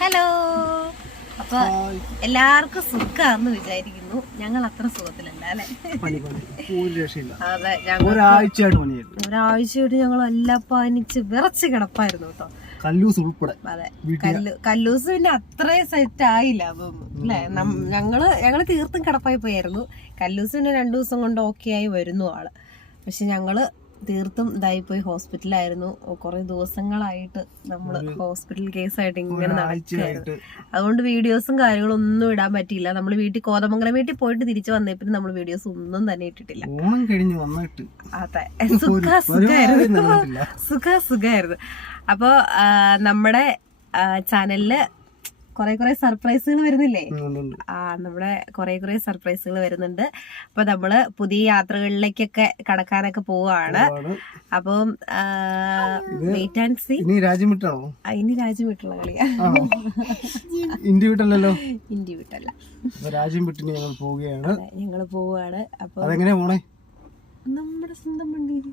Hello അപ്പൊ എല്ലാവർക്കും സുഖാന്ന് വിചാരിക്കുന്നു. ഞങ്ങൾ അത്ര സുഖത്തിലല്ല അല്ലെ? അതെ ഞങ്ങൾ ഒരാഴ്ചയായിട്ട് ഞങ്ങൾ എല്ലാം പനിച്ച് വിറച്ച് കിടപ്പായിരുന്നു കേട്ടോ. കല്ലൂസ് ഉൾപ്പെടെ. അതെ കല്ലു കല്ലൂസ് പിന്നെ അത്രയും സെറ്റ് ആയില്ല അപ്പം അല്ലെ? ഞങ്ങൾ ഞങ്ങൾ തീർത്തും കിടപ്പായി പോയായിരുന്നു. കല്ലൂസ് പിന്നെ രണ്ടു ദിവസം കൊണ്ട് ഓക്കെ ആയി വരുന്നു ആൾ. പക്ഷെ ഞങ്ങൾ തീർത്തും ഇതായി പോയി ഹോസ്പിറ്റലായിരുന്നു കുറെ ദിവസങ്ങളായിട്ട് നമ്മൾ ഹോസ്പിറ്റൽ കേസായിട്ട് ഇങ്ങനെ നടക്കുകയായിരുന്നു. അതുകൊണ്ട് വീഡിയോസും കാര്യങ്ങളും ഒന്നും ഇടാൻ പറ്റിയില്ല. നമ്മൾ വീട്ടിൽ കോതമംഗലം വീട്ടിൽ പോയിട്ട് തിരിച്ചു വന്നപ്പോൾ നമ്മൾ വീഡിയോസ് ഒന്നും തന്നെ ഇട്ടിട്ടില്ല. അതെ. സുഖ സുഖായിരുന്നു. സുഖ സുഖായിരുന്നു. അപ്പൊ നമ്മുടെ ചാനലിൽ കുറെ കുറെ സർപ്രൈസുകൾ വരുന്നില്ലേ. ആ നമ്മുടെ കുറെ കുറെ സർപ്രൈസുകൾ വരുന്നുണ്ട്. അപ്പൊ നമ്മൾ പുതിയ യാത്രകളിലേക്കൊക്കെ കടക്കാനൊക്കെ പോവാണ്. അപ്പം വെയിറ്റ് ആൻഡ് സി ഇനി രാജ്യം വിട്ടാണോ? ഇനി രാജ്യം വിട്ടുള്ള കളിയാ. ഇന്ത്യ വിട്ടല്ലോ ഇന്ത്യ വിട്ടല്ല. രാജ്യം വിട്ടിന് ഞങ്ങൾ പോവുകയാണ്. ഞങ്ങൾ പോവുകയാണ് അപ്പൊ അതെങ്ങനെ പോണേ? നമ്മുടെ സ്വന്തം വണ്ടിയിൽ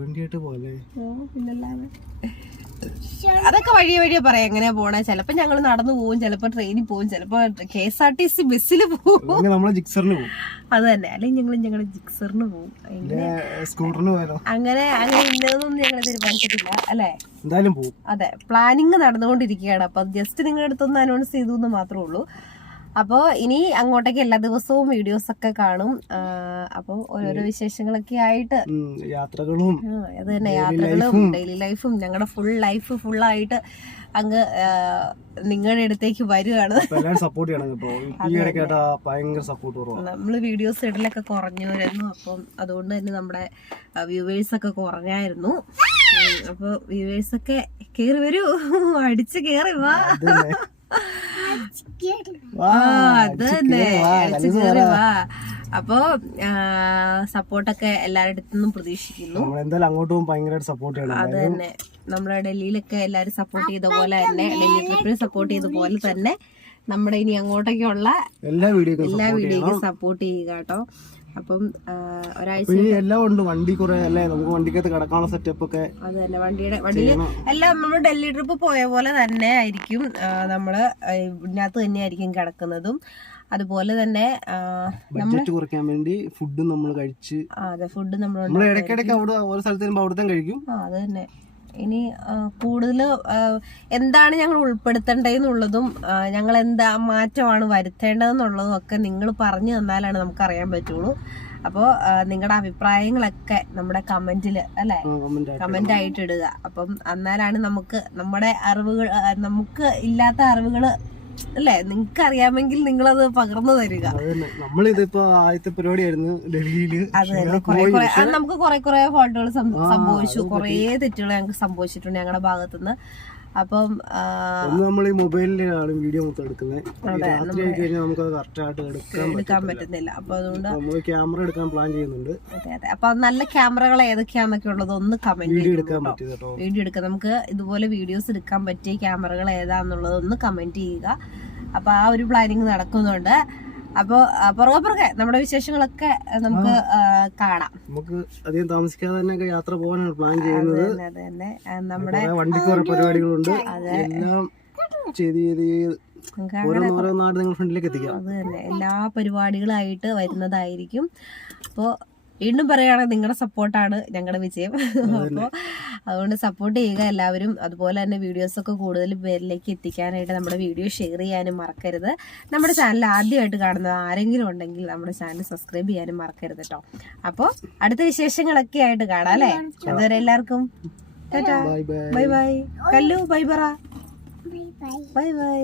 വണ്ടിയായിട്ട് പോലെ പിന്നല്ലാതെ. അതൊക്കെ വഴിയെ വഴിയെ പറയാം എങ്ങനെയാ പോണേ. ചിലപ്പോ ഞങ്ങൾ നടന്നു പോവും ചിലപ്പോ ട്രെയിനിൽ പോവും ചിലപ്പോ K S R T C ബസ്സിൽ പോകും അത് തന്നെ. അല്ലെങ്കിൽ ഞങ്ങൾ ഞങ്ങൾ ജിക്സറിന് പോവും. എങ്ങനെ? അങ്ങനെ അങ്ങനെ ഇന്നതൊന്നും ഞങ്ങൾ തീരുമാനിച്ചിട്ടില്ല അല്ലേ? എന്തായാലും പോകും അതെ പ്ലാനിങ് നടന്നുകൊണ്ടിരിക്കുകയാണ്. അപ്പൊ ജസ്റ്റ് നിങ്ങളുടെ അടുത്തൊന്ന് അനൗൺസ് ചെയ്തു എന്ന് മാത്രമേ ഉള്ളൂ. അപ്പോൾ ഇനി അങ്ങോട്ടേക്ക് എല്ലാ ദിവസവും വീഡിയോസ് ഒക്കെ കാണും. അപ്പോൾ ഓരോരോ വിശേഷങ്ങളൊക്കെ ആയിട്ട് യാത്രകളും അത് തന്നെ യാത്രകളും ഡെയിലി ലൈഫും ഞങ്ങളുടെ ഫുൾ ലൈഫ് ഫുൾ ആയിട്ട് അങ്ങ് നിങ്ങളുടെ അടുത്തേക്ക് വരുവാണ്. സപ്പോർട്ട് ചെയ്യണം സപ്പോർട്ട് നമ്മൾ വീഡിയോസ് ഇടലൊക്കെ കുറഞ്ഞവരായിരുന്നു. അപ്പം അതുകൊണ്ട് തന്നെ നമ്മുടെ വ്യൂവേഴ്സ് ഒക്കെ കുറഞ്ഞായിരുന്നു. അപ്പോൾ അപ്പൊ വ്യൂവേഴ്സ് ഒക്കെ കേറി വരൂ. അടിച്ച് കേറി വാ. അപ്പോ സപ്പോർട്ടൊക്കെ എല്ലാവരുടെ നിന്നും പ്രതീക്ഷിക്കുന്നു. എന്തായാലും അങ്ങോട്ട് ഭയങ്കരമായിട്ട് സപ്പോർട്ട് ചെയ്യണം. അത് തന്നെ. നമ്മളെ ഡൽഹിയിലൊക്കെ എല്ലാരും സപ്പോർട്ട് ചെയ്ത പോലെ തന്നെ ഡൽഹി ട്രിപ്പിന് സപ്പോർട്ട് ചെയ്ത പോലെ തന്നെ. നമ്മുടെ ഇനി അങ്ങോട്ടേക്കുള്ള എല്ലാ സപ്പോർട്ട് വീഡിയോക്കും സപ്പോർട്ട് ചെയ്യുക കേട്ടോ. അപ്പം ഒരാഴ്ച എല്ലാം ഉണ്ട്. വണ്ടി കുറെ അല്ലേ? നമുക്ക് വണ്ടിക്കകത്ത് കിടക്കാനുള്ള സെറ്റപ്പ് ഒക്കെ അതെ തന്നെ വണ്ടിയുടെ വണ്ടിയിൽ എല്ലാം നമ്മൾ ഡൽഹി ട്രിപ്പ് പോയ പോലെ തന്നെ ആയിരിക്കും നമ്മൾ നമ്മൾ ഇതിനകത്ത് തന്നെ ആയിരിക്കും കിടക്കുന്നതും. അതുപോലെ തന്നെ ബഡ്ജറ്റ് കുറയ്ക്കാൻ വേണ്ടി ഫുഡ് നമ്മൾ കഴിച്ച് അതെ ഫുഡ് നമ്മൾ ഇടയ്ക്കിടയ്ക്ക് അവിടെ ഓരോ സ്ഥലത്തും അവിടുത്തെ കഴിക്കും. ആ അത് തന്നെ ഇനി കൂടുതൽ എന്താണ് ഞങ്ങൾ ഉൾപ്പെടുത്തേണ്ടതെന്നുള്ളതും ഞങ്ങൾ എന്താ മാറ്റമാണ് വരുത്തേണ്ടതെന്നുള്ളതും ഒക്കെ നിങ്ങൾ പറഞ്ഞു തന്നാലാണ് നമുക്ക് അറിയാൻ പറ്റുള്ളൂ അപ്പോൾ നിങ്ങളുടെ അഭിപ്രായങ്ങളൊക്കെ നമ്മുടെ കമന്റിൽ അല്ലേ? കമന്റ് ആയിട്ട് ഇടുക. അപ്പം എന്നാലാണ് നമുക്ക് നമ്മുടെ അറിവുകൾ നമുക്ക് ഇല്ലാത്ത അറിവുകൾ അല്ലെ? നിങ്ങൾക്ക് അറിയാമെങ്കിൽ നിങ്ങൾ അത് പകർന്നു തരിക. നമ്മളിതിപ്പോ ആദ്യത്തെ പരിപാടിയായിരുന്നു ഡൽഹിയിൽ. നമുക്ക് കുറെ കുറെ ഫോൾട്ടുകൾ സംഭവിച്ചു. കുറെ തെറ്റുകൾ ഞങ്ങൾക്ക് സംഭവിച്ചിട്ടുണ്ട് ഞങ്ങളുടെ ഭാഗത്തുനിന്ന്. അപ്പം നമ്മൾ ഈ മൊബൈലിലാണ് വീഡിയോ മൊത്തം എടുക്കുന്നത് നമുക്ക് കറക്റ്റ് ആയിട്ട് എടുക്കാൻ പറ്റുന്നില്ല അപ്പൊ അതുകൊണ്ട് നമ്മൾ ക്യാമറ എടുക്കാൻ പ്ലാൻ ചെയ്യുന്നുണ്ട്. അതെ അതെ. അപ്പൊ നല്ല ക്യാമറകൾ ഏതൊക്കെയാന്നൊക്കെ ഉള്ളത് ഒന്ന് കമന്റ് വീഡിയോ എടുക്കാം. നമുക്ക് ഇതുപോലെ വീഡിയോസ് എടുക്കാൻ പറ്റിയ ക്യാമറകൾ ഏതാന്നുള്ളത് ഒന്ന് കമന്റ് ചെയ്യുക. അപ്പൊ ആ ഒരു പ്ലാനിങ് നടക്കുന്നുണ്ട്. അപ്പൊ പുറകെ പുറകെ നമ്മുടെ വിശേഷങ്ങളൊക്കെ നമുക്ക് കാണാം. നമുക്ക് അധികം താമസിക്കാതെ തന്നെ യാത്ര പോകാനാണ് പ്ലാൻ ചെയ്യുന്നത്. നമ്മുടെ കുറെ വണ്ടിക്ക് കുറെ പരിപാടികളുണ്ട്. എല്ലാം ചെയ്ത് ചെയ്ത് ചെയ്ത് നമുക്ക് നിങ്ങൾ ഫ്രണ്ടിലേക്ക് എത്തിക്കാം. അത് തന്നെ. എല്ലാ പരിപാടികളായിട്ട് വരുന്നതായിരിക്കും. അപ്പോൾ വീണ്ടും പറയുകയാണെങ്കിൽ നിങ്ങളുടെ സപ്പോർട്ടാണ് ഞങ്ങളുടെ വിജയം. അപ്പോൾ അതുകൊണ്ട് സപ്പോർട്ട് ചെയ്യുക എല്ലാവരും. അതുപോലെ തന്നെ വീഡിയോസൊക്കെ കൂടുതൽ പേരിലേക്ക് എത്തിക്കാനായിട്ട് നമ്മുടെ വീഡിയോ ഷെയർ ചെയ്യാനും മറക്കരുത്. നമ്മുടെ ചാനൽ ആദ്യമായിട്ട് കാണുന്നത് ആരെങ്കിലും ഉണ്ടെങ്കിൽ നമ്മുടെ ചാനൽ സബ്സ്ക്രൈബ് ചെയ്യാനും മറക്കരുത് കേട്ടോ അപ്പോൾ അടുത്ത വിശേഷങ്ങളൊക്കെ ആയിട്ട് കാണാം അല്ലേ? അതുവരെ എല്ലാവർക്കും tata. Bye bye bye bye Kallu bye പറ. Bye bye